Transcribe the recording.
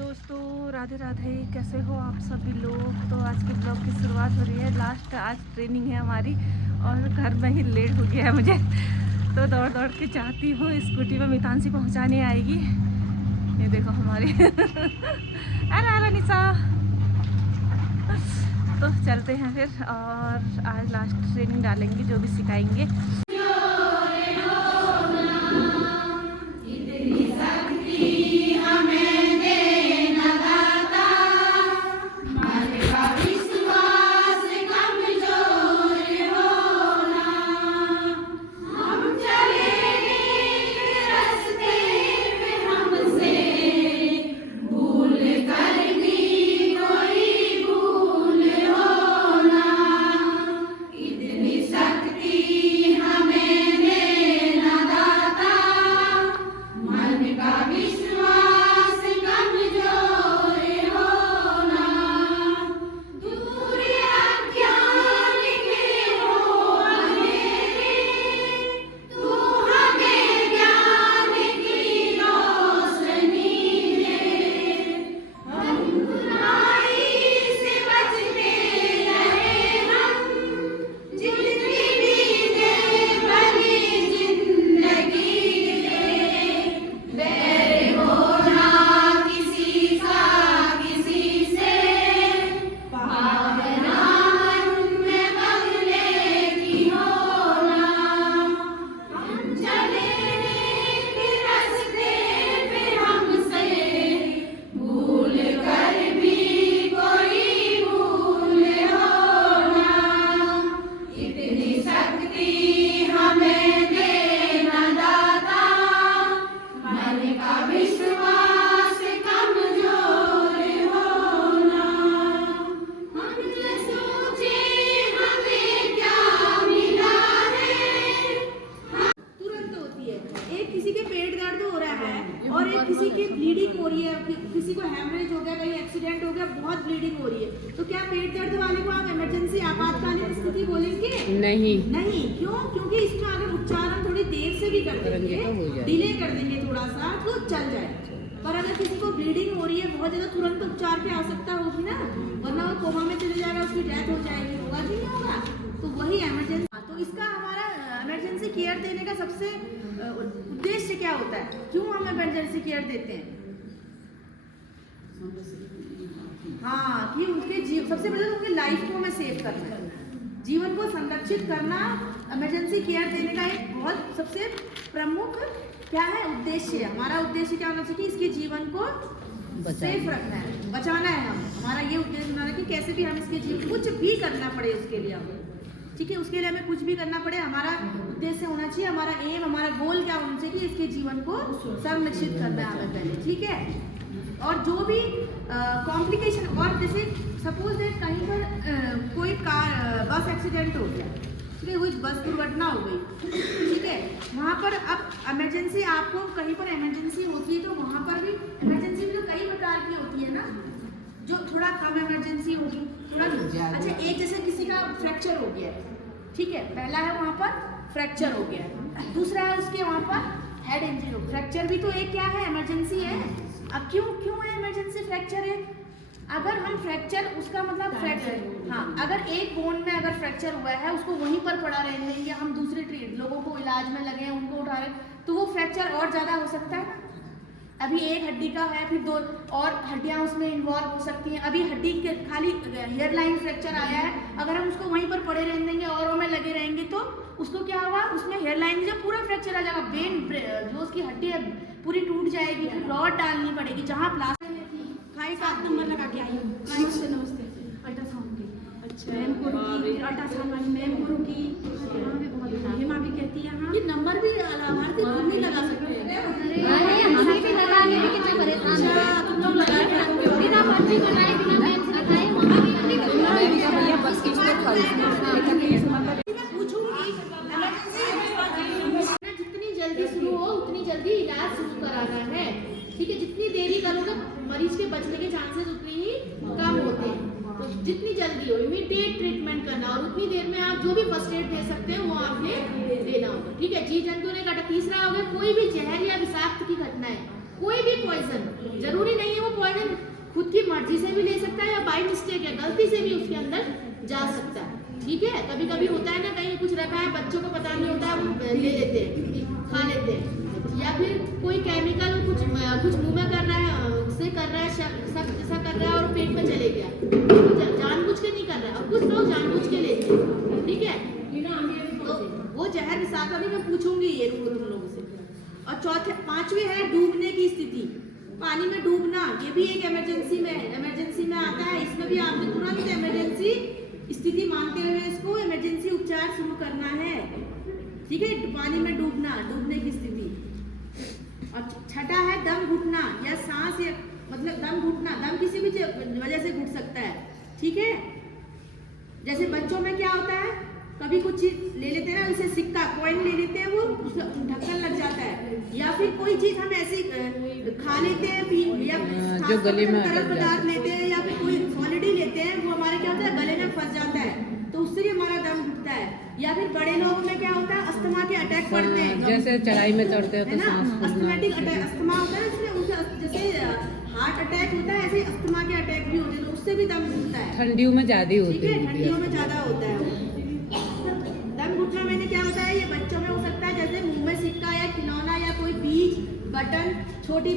दोस्तों राधे राधे, कैसे हो आप सभी लोग। तो आज के ब्लॉग की शुरुआत हो रही है। लास्ट आज ट्रेनिंग है हमारी और घर में ही लेट हो गया है मुझे, तो दौड़ दौड़ के चाहती हूँ। स्कूटी में मितांशी पहुँचाने आएगी। ये देखो हमारी अरे निशा। तो चलते हैं फिर, और आज लास्ट ट्रेनिंग डालेंगे, जो भी सिखाएंगे। किसी की ब्लीडिंग हो रही है, किसी को हेमरेज हो गया, कहीं एक्सीडेंट हो गया, बहुत ब्लीडिंग हो रही है, तो क्या पेट दर्द वाले को आप इमरजेंसी आपातकालीन स्थिति बोलेंगे? नहीं नहीं। क्यों? क्योंकि इसमें अगर उपचार हम थोड़ी देर से भी कर देंगे, डिले कर देंगे थोड़ा सा, तो चल जाए। पर अगर किसी को ब्लीडिंग हो रही है बहुत ज्यादा, तुरंत उपचार की आवश्यकता होगी ना, वरना वो कोमा में चले जाएगा, उसकी डेथ हो जाएगी। होगा कि नहीं होगा? तो वही इमरजेंसी। तो इसका हमारा इमरजेंसी केयर देने का सबसे उद्देश्य क्या होता है? क्यों हम इमरजेंसी केयर देते हैं? हाँ, कि उनके सबसे पहले उनकी लाइफ को हमें सेव करना है, जीवन को संरक्षित करना। इमरजेंसी केयर देने का एक बहुत सबसे प्रमुख क्या है उद्देश्य? हमारा उद्देश्य क्या होना चाहिए? इसके जीवन को सेफ रखना है, बचाना है। हमारा ये उद्देश्य होना है कि कैसे भी हम इसके जीवन, कुछ भी करना पड़े उसके लिए हमें, ठीक है, उसके लिए हमें कुछ भी करना पड़े, हमारा उद्देश्य होना चाहिए, हमारा एम, हमारा गोल क्या होना चाहिए कि इसके जीवन को संरक्षित करना है हमें पहले, ठीक है। और जो भी कॉम्प्लिकेशन, और जैसे सपोज दैट कहीं पर कोई कार बस एक्सीडेंट हो गया, ठीक है, कोई बस दुर्घटना हो गई, ठीक है, वहाँ पर अब इमरजेंसी, आपको कहीं पर इमरजेंसी होती है, तो वहाँ पर भी इमरजेंसी भी तो कई प्रकार की होती है ना, जो थोड़ा कम इमरजेंसी होगी, थोड़ा अच्छा, एक जैसे किसी का फ्रैक्चर हो गया है, ठीक है, पहला है वहाँ पर फ्रैक्चर हो गया है, दूसरा है उसके वहाँ पर हेड इंजरी हो। फ्रैक्चर भी तो एक क्या है, इमरजेंसी है। अब क्यों है इमरजेंसी फ्रैक्चर है? अगर हम फ्रैक्चर, उसका मतलब फ्रैक्चर, हाँ, अगर एक बोन में अगर फ्रैक्चर हुआ है, उसको वहीं पर पड़ा रहने देंगे, हम दूसरे लोगों को इलाज में लगे हैं, उनको उठा रहे, तो वो फ्रैक्चर और ज़्यादा हो सकता है। अभी एक हड्डी का है, फिर दो और हड्डियाँ उसमें इन्वॉल्व हो सकती हैं। अभी हड्डी के खाली हेयर लाइन फ्रैक्चर आया है, अगर हम उसको वहीं पर पड़े रहने देंगे और में लगे रहेंगे, तो उसको क्या हुआ, उसमें हेयर लाइन जब पूरा फ्रैक्चर आ जाएगा, जो उसकी हड्डी है पूरी टूट जाएगी, फिर रॉड डालनी पड़ेगी। जहाँ प्लास्टर खाई का नंबर लगा के आई हूँ। नमस्ते नमस्ते। अल्ट्रासाउंड की, अच्छा, मैम को रुकी, फिर अल्ट्रासाउंड वाली मैम को रुकी, यहाँ भी बहुत हेमा भी कहती है, हाँ, ये नंबर भी लाभार्थी तुम भी लगा सकते हैं। हमें भी लगा के कितना परेशान है, तुम लोग लगा के रखो, बिना पर्ची बनाए, बिना मैम से लगाए, वहाँ भी करने का बस की जितनी जल्दी शुरू हो उतनी जल्दी इलाज शुरू कराना है, ठीक है। जितनी देरी करोगे मरीज के बचने के चांसेस उतनी ही कम होते हैं। तो जितनी जल्दी हो इमीडिएट ट्रीटमेंट करना, और उतनी देर में आप जो भी फर्स्ट एड दे सकते हैं वो आपने देना होगा, ठीक है। जीव जंतु ने काटा। तीसरा हो गया, कोई भी जहर या विषाक्त की घटना है, कोई भी पॉइजन, जरूरी नहीं है वो पॉइजन खुद की मर्जी से भी ले सकता है या बाई मिस्टेक या गलती से भी उसके अंदर जा सकता है। ठीक है, कभी कभी होता है ना, कहीं कुछ रखा है, बच्चों को पता नहीं होता है, वो ले लेते हैं, खा लेते हैं, या फिर कोई केमिकल कुछ मुंह में कर रहा है, उससे कर रहा है, ऐसा कर रहा है और पेट में चले गया, तो जानबूझ के नहीं कर रहा है, और कुछ लोग जानबूझ के लेते हैं। ठीक है, तो वो जहर विशाखा भी मैं पूछूंगी ये तुम लोगों से। और पांचवी है डूबने की स्थिति, पानी में डूबना, ये भी एक इमरजेंसी में आता है। इसमें भी आपको तुरंत इमरजेंसी स्थिति मानते हुए इसको इमरजेंसी उपचार शुरू करना है। ठीक है, पानी में डूबने की स्थिति। और छठा है दम घुटना या सांस, या मतलब दम घुटना, दम किसी भी वजह से घुट सकता है। ठीक है, जैसे बच्चों में क्या होता है, कभी कुछ चीज ले लेते हैं ना, जैसे सिक्का कॉइन ले लेते हैं, वो ढक्कन लग जाता है, या फिर कोई चीज हम ऐसे खा लेते हैं, या जो गले में तरल पदार्थ लेते हैं, या फिर कोई सॉलिड ही लेते हैं, वो हमारे क्या होता है गले में फंस जाता है, तो उससे भी हमारा दम घुटता है। या फिर बड़े लोगों में क्या होता है, अस्थमा के अटैक पड़ते हैं, जैसे चढ़ाई में चढ़ते हो है तो ना, सांस फूलना। अस्थमेटिक अटैक, अस्थमा होता है इसलिए उनके जैसे हार्ट अटैक होता है, ऐसे अस्थमा के अटैक भी होते हैं, तो उससे भी दम घुटता है। ठंडियों में ज्यादा ठीक होती है, है। ठंडियों में ज्यादा होता है वो। दम घुटना मैंने क्या बताया, ये बच्चों में हो सकता है, जैसे मुंह में सिक्का या खिलौना या कोई बीज, बटन, छोटी